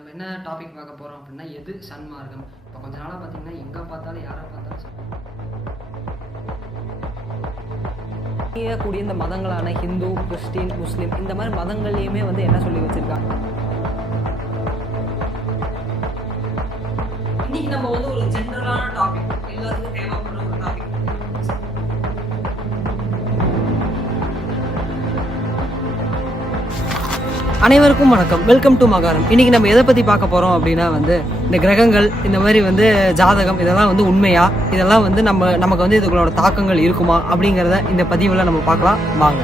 நம்ம என்ன டாபிக் பார்க்க போகிறோம் அப்படின்னா எது சன்மார்க்கம். இப்போ கொஞ்ச நாளாக பார்த்தீங்கன்னா எங்கே பார்த்தாலும் யாரை பார்த்தாலும் கூடிய இந்த மதங்களான ஹிந்து, கிறிஸ்டின், முஸ்லீம் இந்த மாதிரி மதங்கள்லையுமே வந்து என்ன சொல்லி வச்சுருக்காங்க. இன்னைக்கு நம்ம வந்து ஒரு ஜென்ரலான டாபிக், எல்லாத்துக்கும் தேவைப்படுற ஒரு டாபிக். அனைவருக்கும் வணக்கம், வெல்கம் டு மகாரம். இன்னைக்கு நம்ம எதை பற்றி பார்க்க போகிறோம் அப்படின்னா வந்து இந்த கிரகங்கள், இந்த மாதிரி வந்து ஜாதகம், இதெல்லாம் வந்து உண்மையா, இதெல்லாம் வந்து நமக்கு வந்து இதுகளோட தாக்கங்கள் இருக்குமா அப்படிங்கிறத இந்த பதிவில் நம்ம பார்க்கலாம் வாங்க.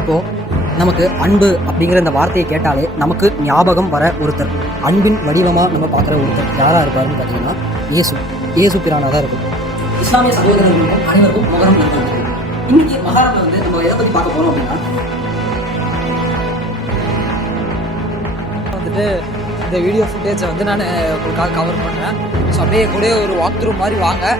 இப்போது நமக்கு அன்பு அப்படிங்கிற இந்த வார்த்தையை கேட்டாலே நமக்கு ஞாபகம் வர ஒருத்தர், அன்பின் வடிவமாக நம்ம பார்க்குற ஒருத்தர் யாராக இருப்பாருன்னு பார்த்தீங்கன்னா இயேசு பிரானாக தான் இருக்கும். இஸ்லாமிய சகோதரர்களுக்கும் அனைவருக்கும் மகரம் நல்வாழ்த்துக்கள். இன்னைக்கு மகரம்ல வந்து நம்ம எதை பற்றி பார்க்க போகிறோம் அப்படின்னா வந்துட்டு இந்த வீடியோ ஃபுட்டேஜை வந்து நான் உங்களுக்காக கவர் பண்ணுறேன். ஸோ அப்படியே கூட ஒரு வாக் த்ரூ மாதிரி வாங்க.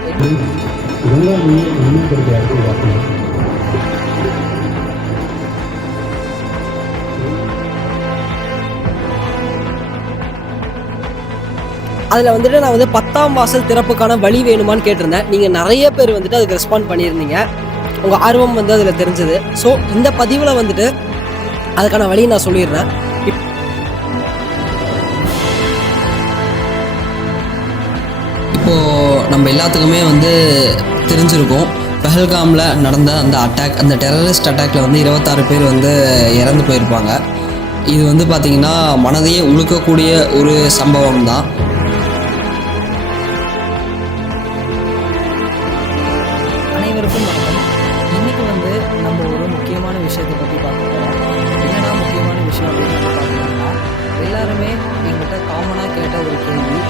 அதில் வந்துட்டு நான் வந்து 10ஆம் வாசல் திறப்புக்கான வழி வேணுமான்னு கேட்டிருந்தேன். நீங்கள் நிறைய பேர் வந்துட்டு அதுக்கு ரெஸ்பாண்ட் பண்ணியிருந்தீங்க, உங்கள் ஆர்வம் வந்து அதில் தெரிஞ்சது. ஸோ இந்த பதிவில் வந்துட்டு அதுக்கான வழியை நான் சொல்லிடுறேன். இப்போது நம்ம எல்லாத்துக்குமே வந்து தெரிஞ்சிருக்கும், பெஹல்காமில் நடந்த அந்த அட்டாக், அந்த டெரரிஸ்ட் அட்டாக்ல வந்து 26 பேர் வந்து இறந்து போயிருப்பாங்க. இது வந்து பார்த்திங்கன்னா மனதையே உழுக்கக்கூடிய ஒரு சம்பவம் தான். அனைவருக்கும் வணக்கம். இன்னைக்கு வந்து நம்ம ஒரு முக்கியமான விஷயத்தை பற்றி பார்க்க போகிறோம். என்னடா முக்கியமான விஷயம் அப்படின்னு பார்த்தீங்கன்னா, எல்லாருமே எங்கிட்ட காமனாக கேட்ட ஒரு கேள்வி,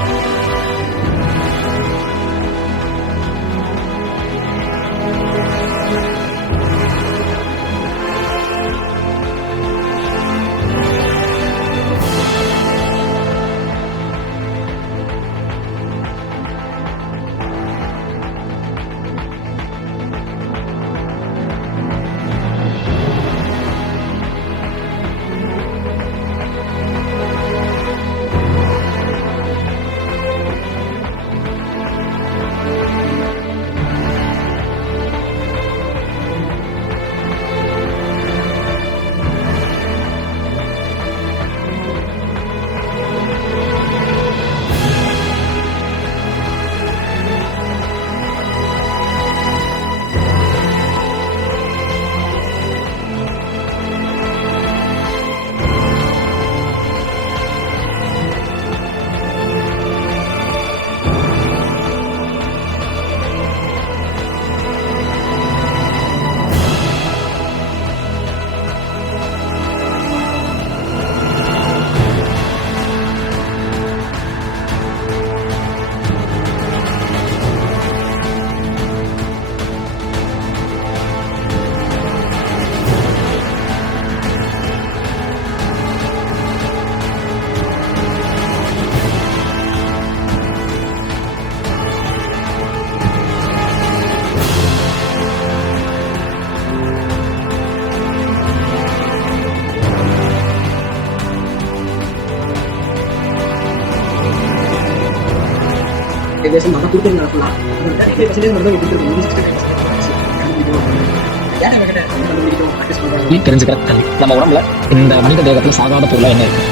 தெரிஞ்சுக்கிற நம்ம உடம்புல இந்த மனித தேகத்தில் சாகாத பொருளா என்ன இருக்கு?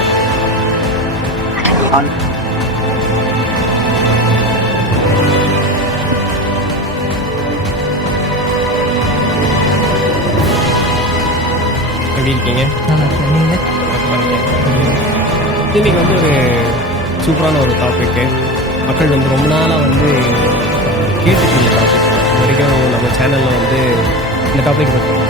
எப்படி இருக்கீங்க? இன்னைக்கு வந்து ஒரு சூப்பரான ஒரு டாபிக்கு. மக்கள் வந்து ரொம்ப நாளாக வந்து கேட்டுட்டு இருந்த டாபிக். இது வரைக்கும் நம்ம சேனலில் வந்து இந்த டாபிக் பற்றி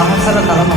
அவசர தலம்